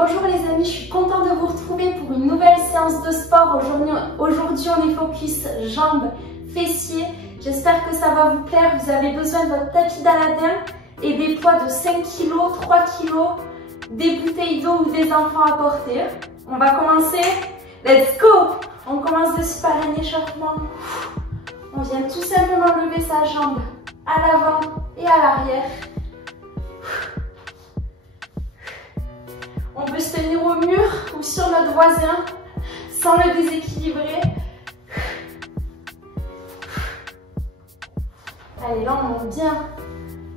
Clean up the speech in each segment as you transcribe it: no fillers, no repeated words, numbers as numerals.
bonjour les amis, je suis contente de vous retrouver pour une nouvelle séance de sport. Aujourd'hui on est focus jambes, fessiers. J'espère que ça va vous plaire. Vous avez besoin de votre tapis d'Aladin et des poids de 5 kg, 3 kg, des bouteilles d'eau ou des enfants à porter. On va commencer. Let's go! On commence dessus par un échauffement. On vient tout simplement lever sa jambe à l'avant et à l'arrière. On peut se tenir au mur ou sur notre voisin sans le déséquilibrer. Allez, là on monte bien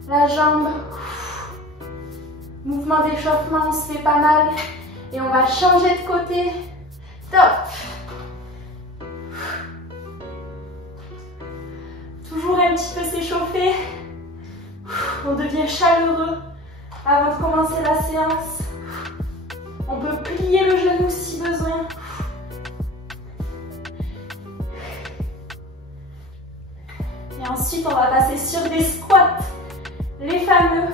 la jambe. Mouvement d'échauffement, on se fait pas mal. Et on va changer de côté. Top! Toujours un petit peu s'échauffer. On devient chaleureux avant de commencer la séance. On peut plier le genou si besoin. Et ensuite, on va passer sur des squats. Les fameux.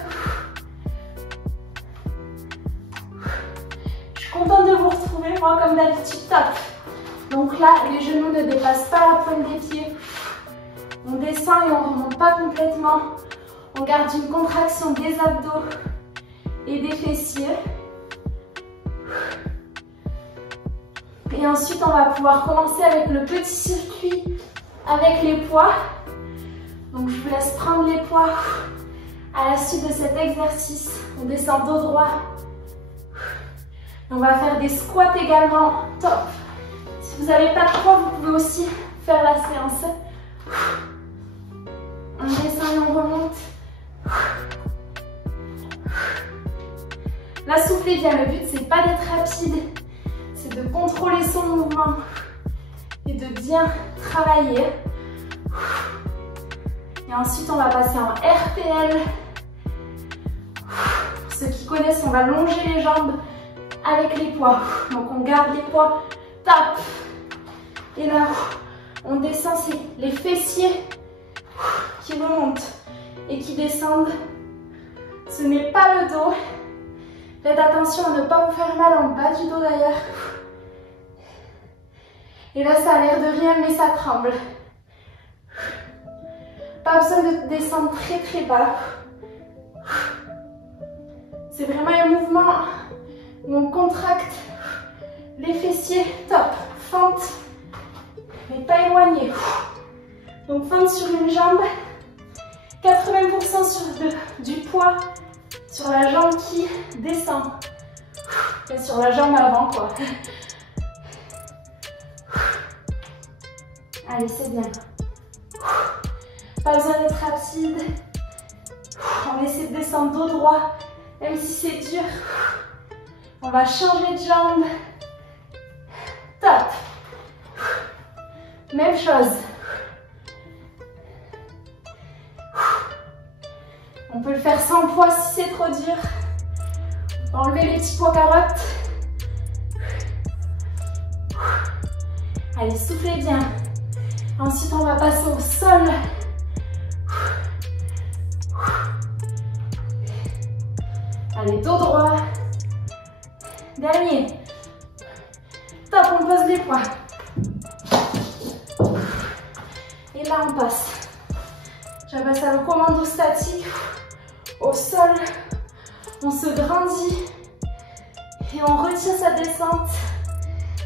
Je suis contente de vous retrouver, moi, comme d'habitude, top. Donc là, les genoux ne dépassent pas la pointe des pieds. On descend et on ne remonte pas complètement. On garde une contraction des abdos et des fessiers. Et ensuite, on va pouvoir commencer avec le petit circuit avec les poids. Donc, je vous laisse prendre les poids à la suite de cet exercice. On descend dos droit. On va faire des squats également. Top! Si vous n'avez pas de poids, vous pouvez aussi faire la séance. On descend et on remonte. Là, soufflez bien. Le but, c'est pas d'être rapide. C'est de contrôler son mouvement et de bien travailler. Et ensuite, on va passer en RPL. Pour ceux qui connaissent, on va longer les jambes avec les poids. Donc, on garde les poids. Tape. Et là, on descend. C'est les fessiers qui remontent et qui descendent. Ce n'est pas le dos. Faites attention à ne pas vous faire mal en bas du dos d'ailleurs. Et là, ça a l'air de rien, mais ça tremble. Pas besoin de descendre très très bas. C'est vraiment un mouvement où on contracte les fessiers. Top. Fente, mais pas éloigné. Donc fente sur une jambe. 80% du poids sur la jambe qui descend. Et sur la jambe avant, quoi. Allez, c'est bien. Pas besoin d'être rapide. On essaie de descendre dos droit, même si c'est dur. On va changer de jambe. Top. Même chose. On peut le faire sans poids si c'est trop dur. On va enlever les petits pois carottes. Allez, soufflez bien. Ensuite, on va passer au sol. Allez, dos droit. Dernier. Top, on pose les poids. Et là, on passe. J'appelle ça le commando statique. Au sol, on se grandit et on retient sa descente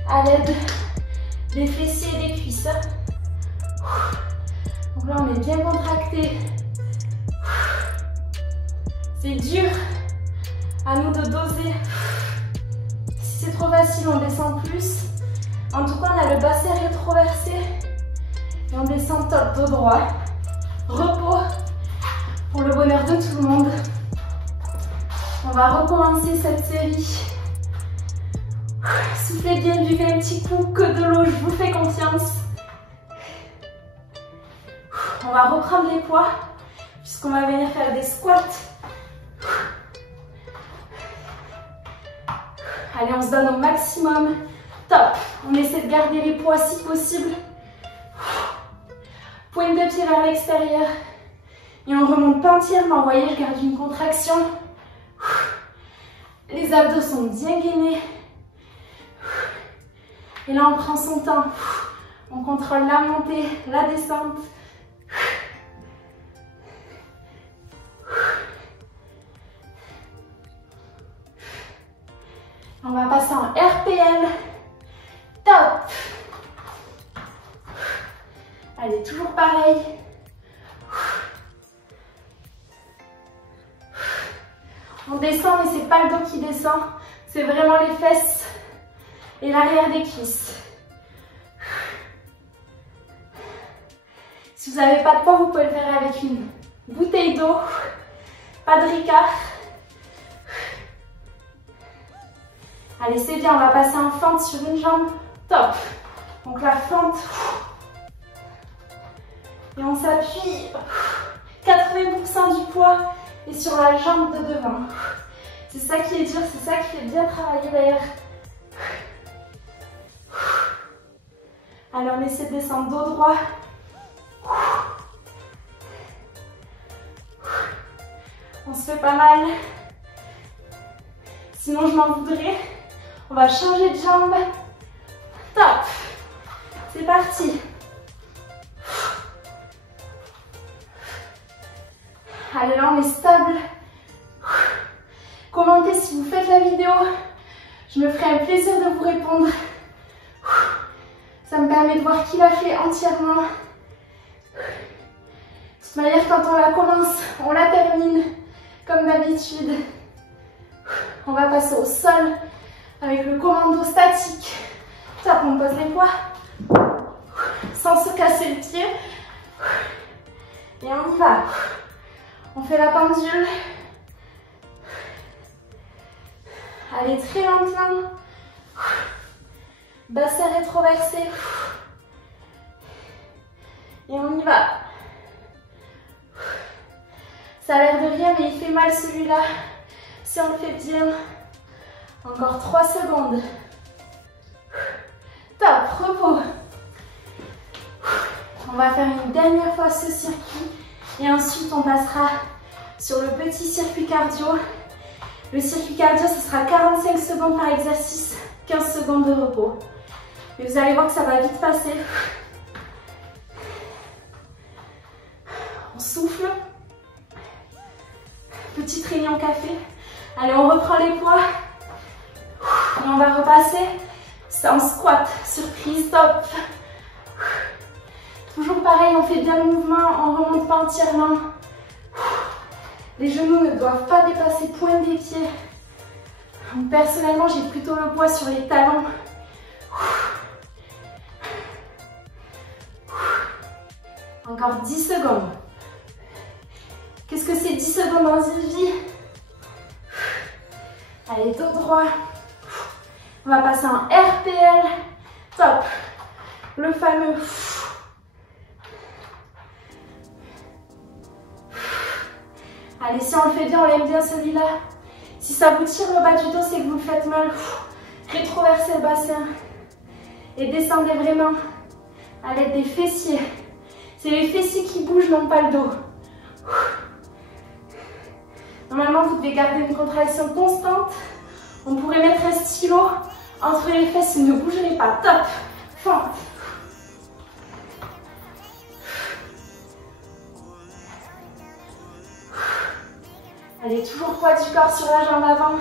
à l'aide des fessiers et des cuisses. Donc là, on est bien contracté. C'est dur. À nous de doser. Si c'est trop facile, on descend plus. En tout cas, on a le bassin rétroversé. Et on descend top, dos droit. Repos pour le bonheur de tout le monde. On va recommencer cette série. Soufflez bien, buvez un petit coup, que de l'eau, je vous fais confiance. On va reprendre les poids, puisqu'on va venir faire des squats. Allez, on se donne au maximum. Top. On essaie de garder les poids si possible. Pointe de pied vers l'extérieur. Et on remonte pas entièrement. Vous voyez, je garde une contraction. Les abdos sont bien gainés. Et là, on prend son temps. On contrôle la montée, la descente. On va passer en RPL. Top. Allez, toujours pareil. On descend, mais c'est pas le dos qui descend. C'est vraiment les fesses et l'arrière des cuisses. Si vous n'avez pas de poids, vous pouvez le faire avec une bouteille d'eau. Pas de ricard. Allez, c'est bien, on va passer en fente sur une jambe. Top. Donc la fente. Et on s'appuie. 80% du poids est sur la jambe de devant. C'est ça qui est dur, c'est ça qui fait bien travailler d'ailleurs. Allez, on essaie de descendre dos droit. On se fait pas mal. Sinon, je m'en voudrais. On va changer de jambe. Top. C'est parti. Allez, là, on est stable. Commentez si vous faites la vidéo. Je me ferai un plaisir de vous répondre. Ça me permet de voir qui l'a fait entièrement. De toute manière, quand on la commence, on la termine comme d'habitude. On va passer au sol avec le commando statique. Top, on pose les poids sans se casser le pied. Et on y va. On fait la pendule. Allez, très lentement. Bassin rétroversé. Et on y va. Ça a l'air de rien, mais il fait mal celui-là. Si on le fait bien. Encore 3 secondes. Top, repos. On va faire une dernière fois ce circuit. Et ensuite, on passera sur le petit circuit cardio. Le circuit cardio, ce sera 45 secondes par exercice, 15 secondes de repos. Et vous allez voir que ça va vite passer. On souffle. Petite réunion café. Allez, on reprend les poids. Et on va repasser. C'est en squat. Surprise, top. Toujours pareil, on fait bien le mouvement, on ne remonte pas entièrement. Les genoux ne doivent pas dépasser pointe des pieds. Personnellement, j'ai plutôt le poids sur les talons. Encore 10 secondes. Qu'est-ce que c'est 10 secondes dans une vie? Allez, dos droit. On va passer en RPL. Top. Le fameux. Allez, si on le fait bien, on l'aime bien celui-là. Si ça vous tire le bas du dos, c'est que vous le faites mal. Rétroversez le bassin. Et descendez vraiment à l'aide des fessiers. C'est les fessiers qui bougent, non pas le dos. Normalement, vous devez garder une contraction constante. On pourrait mettre un stylo entre les fesses, ne bougerez pas. Top. Fente. Allez, toujours poids du corps sur la jambe avant.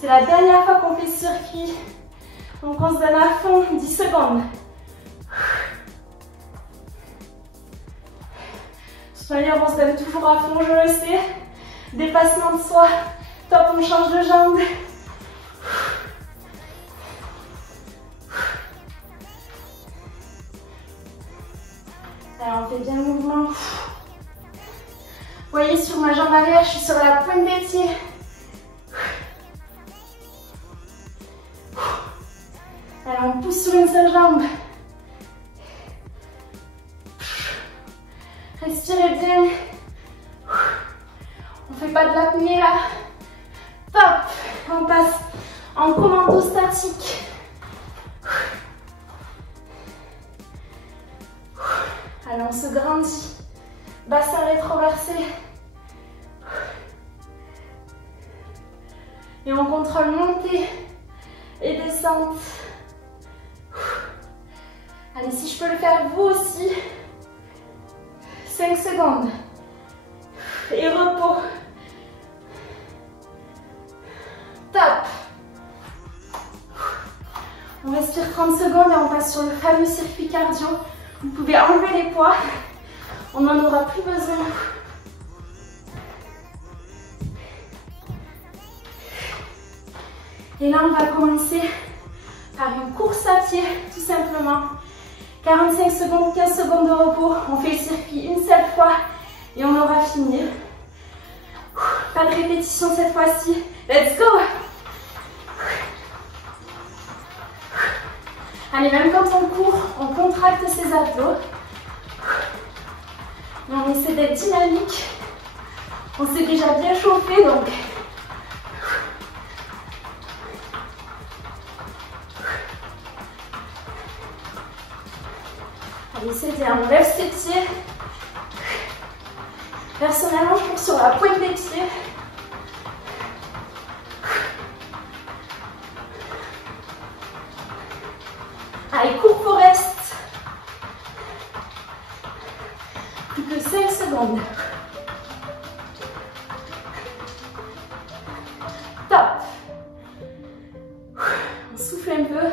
C'est la dernière fois qu'on fait ce circuit. Donc on se donne à fond, 10 secondes. De toute manière, on se donne toujours à fond, je le sais. Dépassement de soi. Top, on change de jambe. Alors, on fait bien le mouvement. Vous voyez, sur ma jambe arrière, je suis sur la pointe des pieds. Alors, on pousse sur une seule jambe. Respirez bien. On ne fait pas de l'apnée là. Top. On passe en commando statique. Alors, on se grandit. Bassin rétroversé. passer. Et on contrôle montée et descente. Allez, si je peux le faire vous aussi. 5 secondes. Et repos. Top. On respire 30 secondes et on passe sur le fameux circuit cardio. Vous pouvez enlever les poids. On n'en aura plus besoin. Et là, on va commencer par une course à pied, tout simplement. 45 secondes, 15 secondes de repos. On fait le circuit une seule fois et on aura fini. Pas de répétition cette fois-ci. Let's go! Allez, même quand on court, on contracte ses abdos. Et on essaie d'être dynamique. On s'est déjà bien chauffé, donc... Allez, c'est bien, on lève ses pieds. Personnellement, je cours sur la pointe des pieds. Allez, cours pour reste. Plus que 5 secondes. Top. On souffle un peu.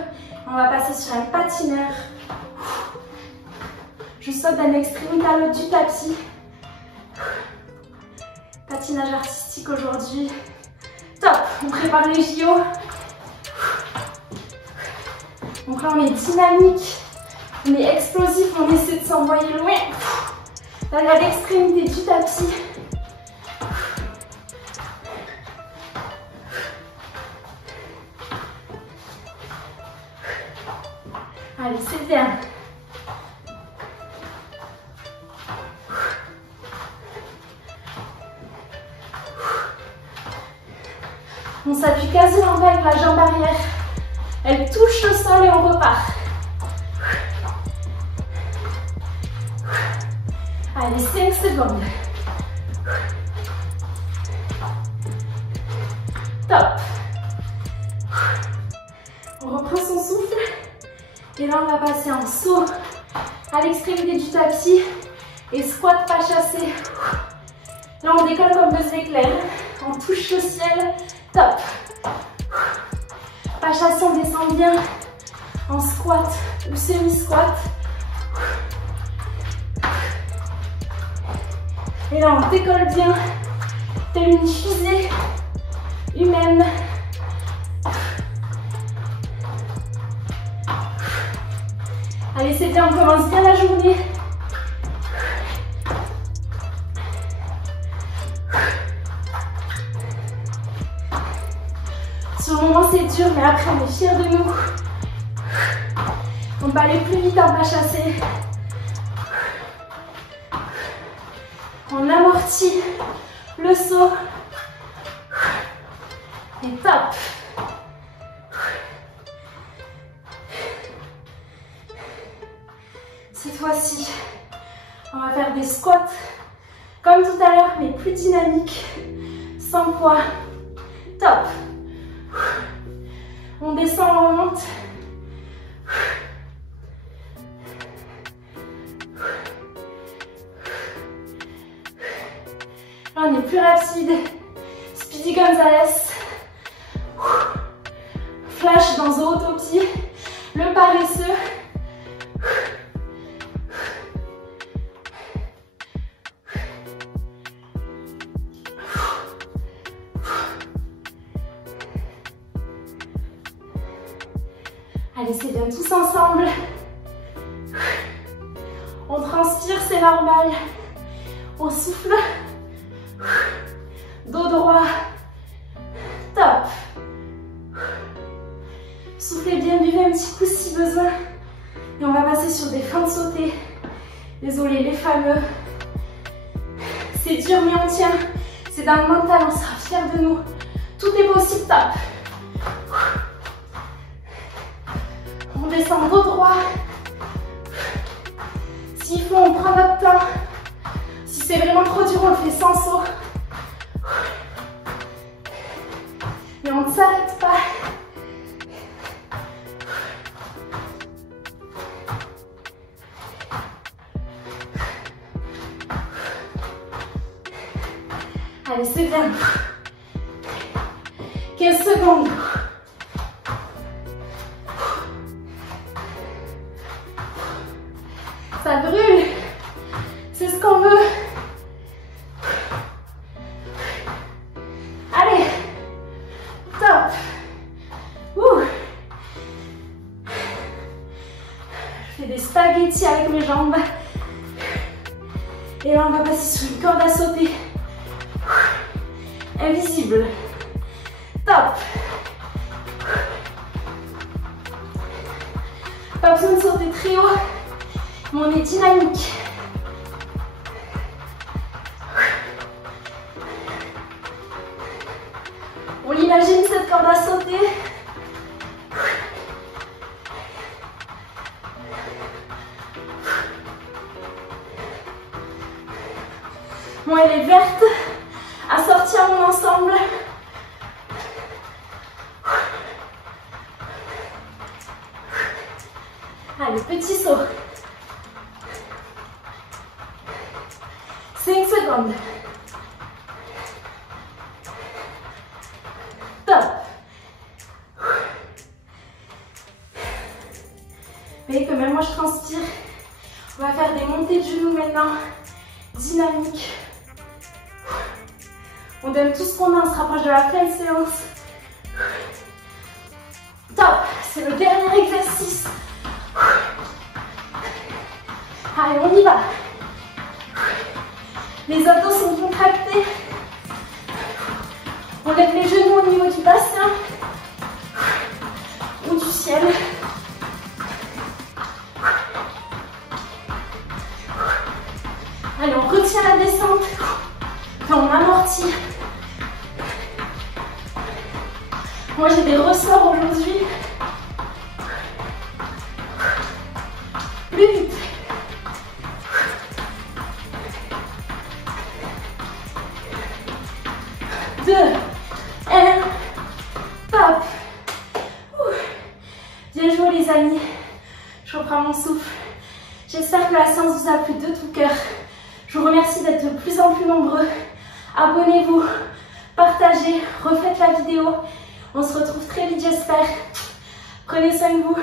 On va passer sur un patineur. Je saute d'un extrémité à l'autre du tapis. Patinage artistique aujourd'hui. Top. On prépare les JO. Donc là, on est dynamique, on est explosif, on essaie de s'envoyer loin. D'aller à l'extrémité du tapis. Allez, c'est bien. On s'appuie quasiment pas avec la jambe arrière. Elle touche le sol et on repart. Allez, 5 secondes. Top. On reprend son souffle. Et là, on va passer en saut à l'extrémité du tapis et squat pas chassé. Là, on décolle comme deux éclairs. On touche le ciel. Top. Pas chassé, on descend bien en squat ou semi-squat. Et là, on décolle bien, telle une fusée humaine. Allez, c'est bien, on commence bien la journée. Sur le moment, c'est dur, mais après, on est fiers de nous. On peut aller plus vite en pas chassé. On amortit le saut. Et top. Cette fois-ci, on va faire des squats comme tout à l'heure, mais plus dynamiques, sans poids. Top. On descend, on remonte. Là, on est plus rapide. Speedy Gonzalez. Flash dans Zootopie. Le paresseux. Allez, c'est bien, tous ensemble. On transpire, c'est normal. On souffle. Dos droit. Top. Soufflez bien, buvez un petit coup si besoin. Et on va passer sur des feintes sautées. Désolé, les fameux. C'est dur, mais on tient. C'est dans le mental, on sera fiers de nous. Tout est possible, top. On descend dos droit. S'il faut, on prend notre temps. Si c'est vraiment trop dur, on le fait sans saut. Mais on ne s'arrête pas. Allez, c'est bien. 15 secondes. Ça brûle. C'est ce qu'on veut. Allez. Top. Je fais des spaghettis avec mes jambes. Et là, on va passer sur une corde à sauter. Invisible. Top. Pas besoin de sauter très haut, mais on est dynamique. On imagine cette corde à sauter. Bon, elle est verte. Assortie à mon ensemble. Allez, petit saut. 5 secondes. Top. Vous voyez que même moi je transpire. On va faire des montées de genoux maintenant. Dynamique. On donne tout ce qu'on a, on se rapproche de la fin de séance. Top. C'est le dernier exercice. Allez, on y va. Les abdos sont contractés. On lève les genoux au niveau du bassin ou du ciel. Allez, on retient la descente. Enfin, on amortit. Moi, j'ai des ressorts aujourd'hui. Plus vite. 2, 1, top. Bien joué les amis. Je reprends mon souffle. J'espère que la séance vous a plu de tout cœur. Je vous remercie d'être de plus en plus nombreux. Abonnez-vous, partagez, refaites la vidéo. On se retrouve très vite j'espère. Prenez soin de vous.